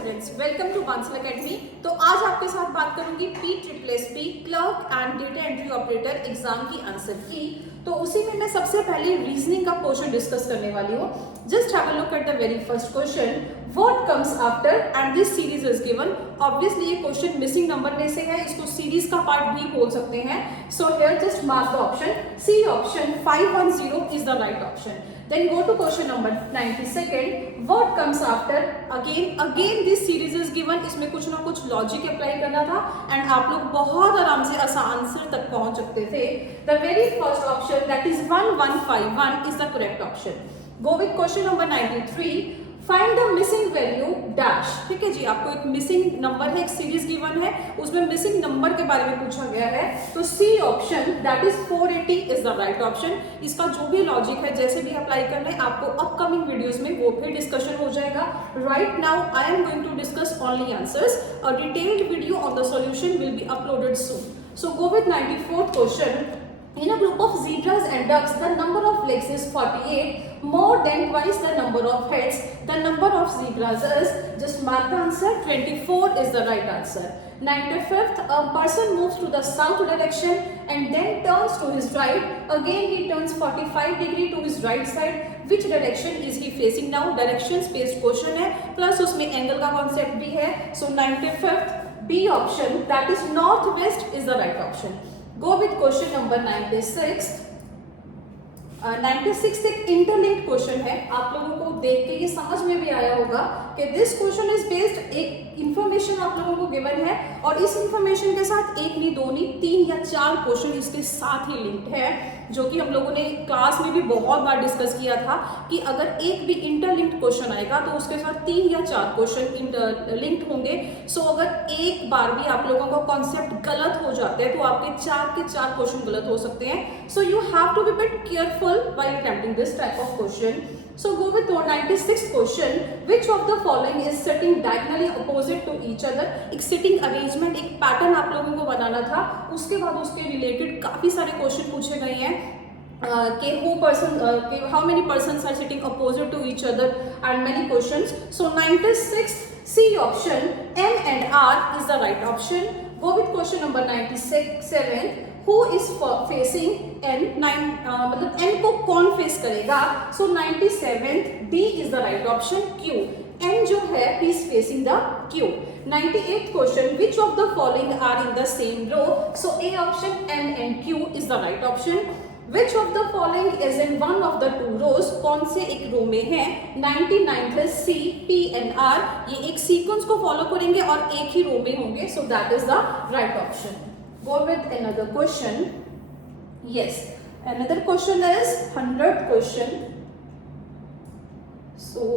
Students, welcome to Bansal academy. तो आज आपके साथ बात करूंगी PSSB clerk and data entry operator exam की आंसर की। तो उसी में मैं सबसे पहले रीजनिंग का पोर्शन डिस्कस करने वाली हूँ। Just have a look at the very first question, what comes after and this series is given. Obviously ये क्वेश्चन मिसिंग नंबर में से है, इसको सीरीज का पार्ट भी बोल सकते हैं। So here just mark the option C, option 510 is the right option. Then go to question number 92nd. What comes after? Again this series is given. इसमें कुछ ना कुछ लॉजिक अप्लाई करना था एंड आप लोग बहुत आराम से आंसर तक पहुंच सकते थे। The very first option, that is 1151 is the correct option. Go with question number 93. Find the missing value dash. ठीक है जी, आपको एक मिसिंग नंबर है, एक सीरीज गिवन है, उसमें मिसिंग नंबर के बारे में पूछा गया है। तो C option that is 480 is the right option. इसका जो भी लॉजिक है जैसे भी अप्लाई करना है आपको अपकमिंग वीडियोस में वो फिर डिस्कशन हो जाएगा। Right now I am going to discuss only answers. A detailed video on the solution will be uploaded soon. So go with 94th question. In a group of zebras and ducks, the number of legs is 48, more than twice the number of heads. The number of zebras is, just mark the answer, 24 is the right answer. 95th, a person moves to the south direction and then turns to his right. Again he turns 45 degree to his right side. Which direction is he facing now? Directions based question है, plus उसमें angle का concept भी है. So 95th, B option, that is northwest is the right option. Go with question number 96. 96 एक interlinked question है। आप लोगों को देख के ये समझ में भी आया होगा कि दिस क्वेश्चन इज बेस्ड, एक इंफॉर्मेशन आप लोगों को गिवन है और इस इंफॉर्मेशन के साथ एक नहीं, दो नहीं, 3 या 4 क्वेश्चन इसके साथ ही लिंक्ड है, जो कि हम लोगों ने क्लास में भी बहुत बार डिस्कस किया था कि अगर एक भी इंटरलिंक्ड क्वेश्चन आएगा तो उसके साथ 3 या 4 क्वेश्चन लिंक्ड होंगे। सो अगर एक बार भी आप लोगों का कॉन्सेप्ट गलत हो जाता है तो आपके 4 के 4 क्वेश्चन गलत हो सकते हैं। So you have to be bit careful while attempting this type of question. So go with 96th question. Which of the following is sitting diagonally opposite to each other? एक sitting arrangement, एक pattern आप लोगों को बनाना था। उसके बाद उसके related काफी सारे question पूछे गए हैं कि how many persons are sitting opposite to each other and many questions. So 96th C option, M and R is the right option. Go with question number 97. Who is facing N? मतलब N को कौन face करेगा? So 97th D is the right option. Q. N जो है he is facing the Q. 98th question. Which of the following are in the same row? So A option, N and Q is the right option. Which of the following is in one of the two rows? कौन से एक रो में है? 99th है C, P and R. ये एक sequence को follow करेंगे और एक ही रो में होंगे. So that is the right option. Go with another question. Yes, another question is 100th question. So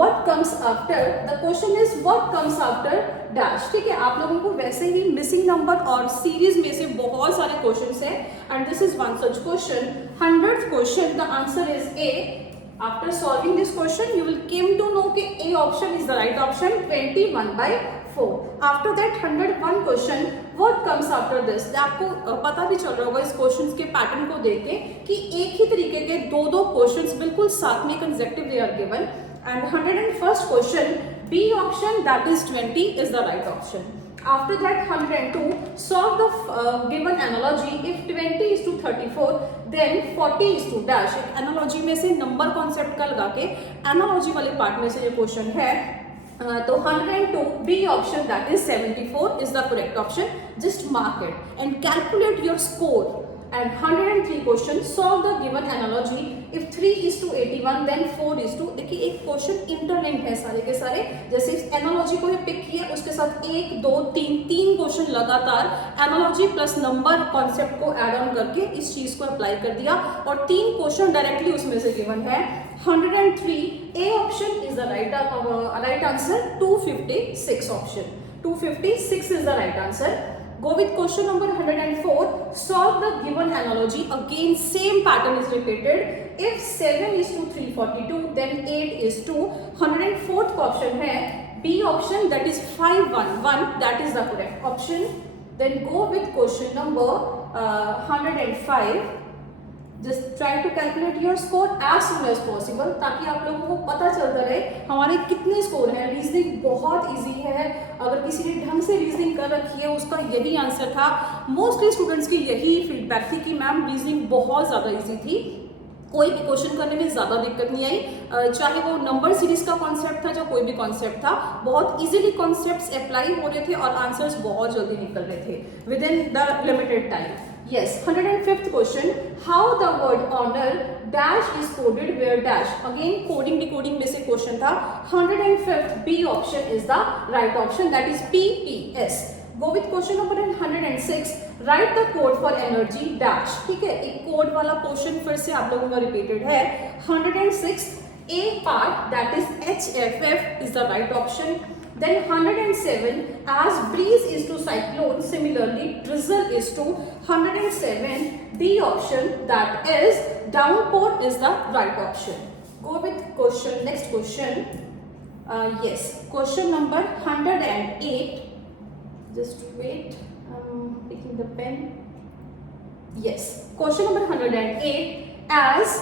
what comes after? The question is what comes after dash. ठीक है, आप लोगों को वैसे ही मिसिंग नंबर और सीरीज में से बहुत सारे क्वेश्चंस हैं and this is one such question. 100th question, the answer is A. After solving this question, you will came to know कि A option is the right option, 21/4. After that 101 question, what comes after this? आपको पता भी चल रहा होगा इस questions के pattern को देख के कि एक ही तरीके के दो क्वेश्चंस बिल्कुल साथ में consecutive they are given. And 101st question, B option, that is 20 is the right option. After that 102, solve the given analogy. If 20 is to 34, then 40 is to dash. एक एनालॉजी में से नंबर कॉन्सेप्ट का लगा के analogy वाले part में से ये क्वेश्चन है। तो 102 B option, that is 74 is the correct option. Just mark it and calculate your score. And 103 question, solve the given analogy. If 3 is to 81, then 4 is to, देखिए एक क्वेश्चन इंटरलिंक्ड है सारे के सारे। जैसे इस एनालॉजी को ये पिक किया, उसके साथ 1 2 3 क्वेश्चन लगातार एनालॉजी प्लस नंबर कॉन्सेप्ट को ऐड ऑन करके इस चीज को अप्लाई कर दिया और 3 क्वेश्चन डायरेक्टली उसमें से गिवन है। 103 A option is the right answer. 256 option, 256 is the right answer. Go with question number 104. Solve the given analogy. Again same pattern is repeated. If 7 is to 342, then 8 is to 104th option है B option, that is 511. That is the correct option. Then go with question number 105. Just try to calculate your score as soon as possible, ताकि आप लोगों को पता चलता रहे हमारे कितने स्कोर हैं। रीजनिंग बहुत इजी है, अगर किसी ने ढंग से रीजनिंग कर रखी है उसका यही आंसर था। मोस्टली स्टूडेंट्स की यही फीडबैक थी कि मैम रीजनिंग बहुत ज़्यादा इजी थी, कोई भी क्वेश्चन करने में ज़्यादा दिक्कत नहीं आई, चाहे वो नंबर सीरीज का कॉन्सेप्ट था या कोई भी कॉन्सेप्ट था, बहुत इजीली कॉन्सेप्ट्स अप्लाई हो रहे थे और आंसर्स बहुत जल्दी निकल रहे थे with in the limited time. Yes, 105th question. How the word honor dash is coded where dash? Again, coding decoding में से question था। 105th B option is the right option, that is PPS. Go with question number 106. Write the code for energy dash. ठीक है, एक code वाला portion फिर से आप लोगों का रिपीटेड है। 106 A part, that is HFF is the right option. Then 107, as breeze is to cyclone, similarly drizzle is to 107 D option, that is downpour is the right option. Go with question, next question. Yes, question number 108. Just wait, I'm picking the pen. Yes, question number 108. As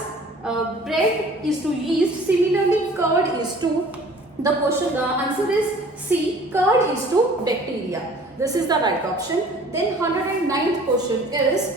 bread is to yeast, similarly curd is to, the answer is C, curd is to bacteria. This is the right option. Then 109th question is,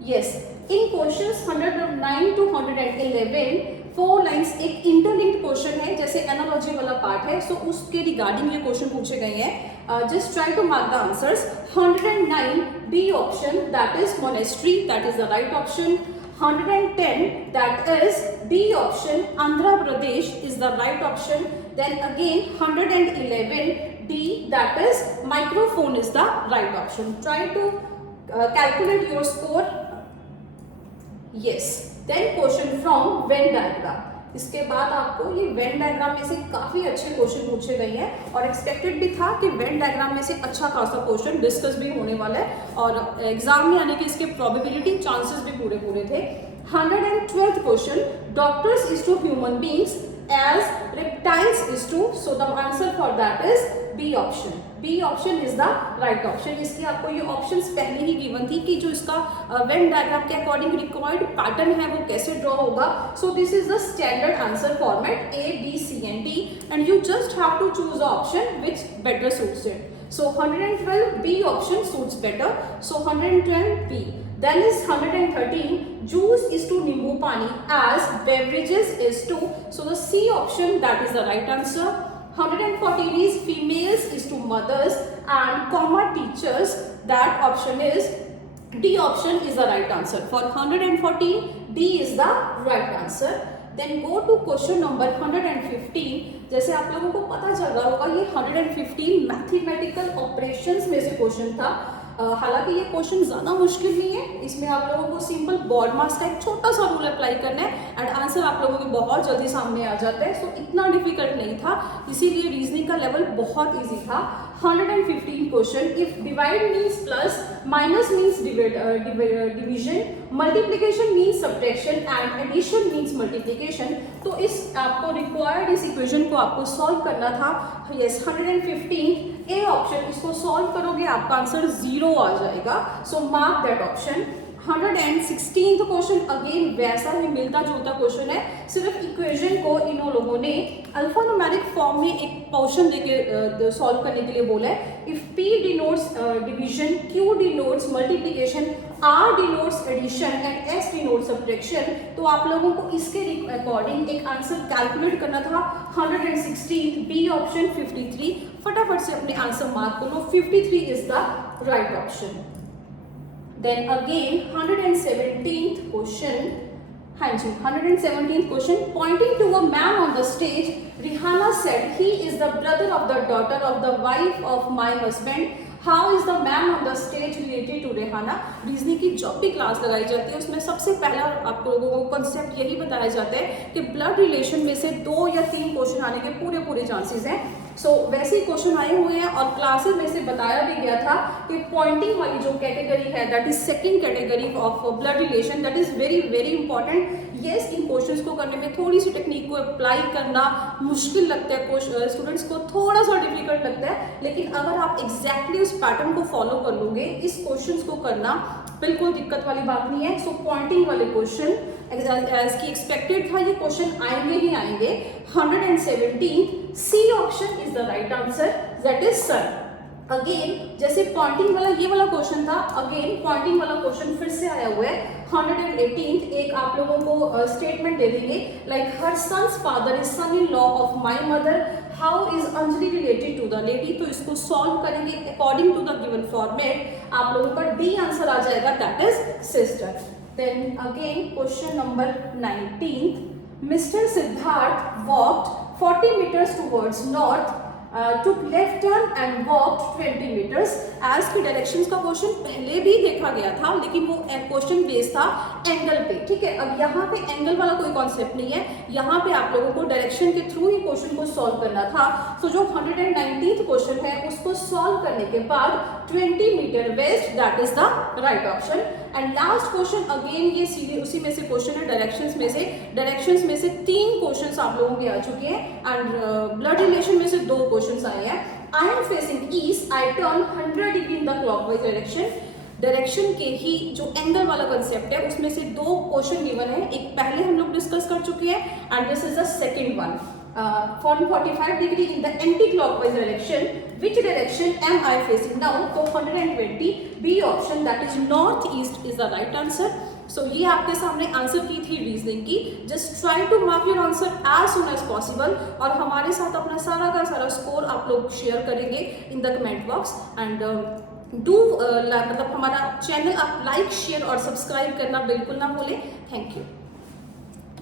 yes, in questions 109 to 111 4 lines एक interlinked question है, जैसे analogy वाला part है, सो उसके regarding ये question पूछे गए हैं। Just try to mark the answers. 109 B option, that is monastery, that is the right option. 110, that is B option, Andhra Pradesh is the right option. Then again 111 D, that is microphone is the right option. Try to calculate your score. Yes. Then question from Venn diagram. इसके बाद आपको ये Venn diagram में से काफी अच्छे question पूछे गए हैं और एक्सपेक्टेड भी था कि वेन डायग्राम में से अच्छा खासा क्वेश्चन डिस्कस भी होने वाला है और एग्जाम में आने के इसके प्रोबेबिलिटी चांसेस भी पूरे पूरे थे। 112th question, doctors is to human beings as reptiles is to, so the answer for that is B option. B option is the right option. इसलिए आपको ये ऑप्शंस पहले ही गिवन थी कि जो इसका वेन डायग्राम के अकॉर्डिंग रिक्वायर्ड पैटर्न है वो कैसे ड्रॉ होगा। So this is the standard answer format A, B, C and D and you just have to choose the option which better suits it. So 112 B option suits better. So 112 B. Then is 113, juice is to nimbu pani as beverages is to, so the C option, that is the right answer. 114 is females is to mothers and comma teachers, that option is D option is the right answer. For 114 D is the right answer. Then go to question number 115. जैसे आप लोगों को पता चल रहा होगा ये 115 mathematical operations में से क्वेश्चन था। हालांकि ये क्वेश्चन ज़्यादा मुश्किल नहीं है, इसमें आप लोगों को सिंपल बॉड मास का एक छोटा सा रूल अप्लाई करना है एंड आंसर आप लोगों के बहुत जल्दी सामने आ जाता है। सो इतना डिफिकल्ट नहीं था, इसीलिए रीजनिंग का लेवल बहुत इजी था। 115 question, if divide means plus, minus means division, multiplication means subtraction and addition means multiplication, तो इस आपको रिक्वायर्ड इस इक्वेशन को आपको सॉल्व करना था। यस, 115 ए ऑप्शन, इसको सॉल्व करोगे आपका आंसर 0 आ जाएगा। So mark that option. 116th question again वैसा ही मिलता जुलता क्वेश्चन है, सिर्फ इक्वेशन को इन लोगों ने अल्फा न्यूमेरिक फॉर्म में एक पोर्शन लेके सॉल्व करने के लिए बोला है। If P denotes division, Q denotes multiplication, R denotes addition and S denotes subtraction, तो आप लोगों को इसके अकॉर्डिंग एक आंसर कैलकुलेट करना था। 116 B ऑप्शन 53, फटाफट से अपने आंसर मार्क करो, 53 is the right option. Then again 117th question, हाँ जी 117th question, pointing to a man on the stage, Rihanna said he is the brother of the daughter of the wife of my husband. How is the man on the stage related to Rihanna? Reasoning की जब भी class लगाई जाती है उसमें सबसे पहला आप लोगों को कॉन्सेप्ट यही बताया जाता है कि ब्लड रिलेशन में से 2 या 3 क्वेश्चन आने के पूरे चांसेस हैं। सो वैसे ही क्वेश्चन आए हुए हैं और क्लासेस में से बताया भी गया था कि पॉइंटिंग वाली जो कैटेगरी है that is second category of blood relation, that is very very important. Yes, in questions को करने में थोड़ी सी टेक्निक को अप्लाई करना मुश्किल लगता है, स्टूडेंट्स को थोड़ा सा डिफिकल्ट लगता है, लेकिन अगर आप एग्जैक्टली उस पैटर्न को फॉलो कर लोगे इस क्वेश्चंस को करना बिल्कुल दिक्कत वाली बात नहीं है। सो पॉइंटिंग वाले क्वेश्चन एज की एक्सपेक्टेड था, ये क्वेश्चन आएंगे ही आएंगे। 117 C option is the right answer, that is son. Again जैसे पॉइंटिंग वाला ये वाला क्वेश्चन था, अगेन पॉइंटिंग वाला क्वेश्चन फिर से आया हुआ है। 118 एक आप लोगों को स्टेटमेंट दे देंगे like her sons father is son in law of my mother, how is Anjali related to the lady. तो इसको सॉल्व करेंगे according to the given format, आप लोगों का डी आंसर आ जाएगा, that is sister. Then again question number 19, mister Siddharth walked 40 meters towards north, took left turn and walked 20 meters। As के directions का क्वेश्चन पहले भी देखा गया था, लेकिन वो क्वेश्चन बेस्ड था एंगल पे, ठीक है। अब यहाँ पे एंगल वाला कोई कॉन्सेप्ट नहीं है, यहाँ पे आप लोगों को डायरेक्शन के थ्रू ही क्वेश्चन को सॉल्व करना था। तो जो 119th क्वेश्चन है उसको सॉल्व करने के बाद 20 meter west, that is the right option. And last question again ये सीधे उसी में से क्वेश्चन है, डायरेक्शंस में से 3 क्वेश्चंस आप लोगों के आ चुके हैं एंड ब्लड रिलेशन में से 2 क्वेश्चंस आए हैं। I am facing east, I turn 100 degree in the clockwise direction. Direction के ही जो एंगल वाला कंसेप्ट है उसमें से 2 क्वेश्चन गिवन है, एक पहले हम लोग डिस्कस कर चुके हैं and this is the second one. 45 degree in the anti clockwise direction, which direction am I facing now? तो 120 B option, that is north east is the right answer. So ये आपके सामने आंसर की थी रीजनिंग की। Just try to mark your answer as soon as possible और हमारे साथ अपना सारा का सारा स्कोर आप लोग शेयर करेंगे in the comment box and do मतलब हमारा चैनल आप लाइक शेयर और सब्सक्राइब करना बिल्कुल ना भूलें। Thank you.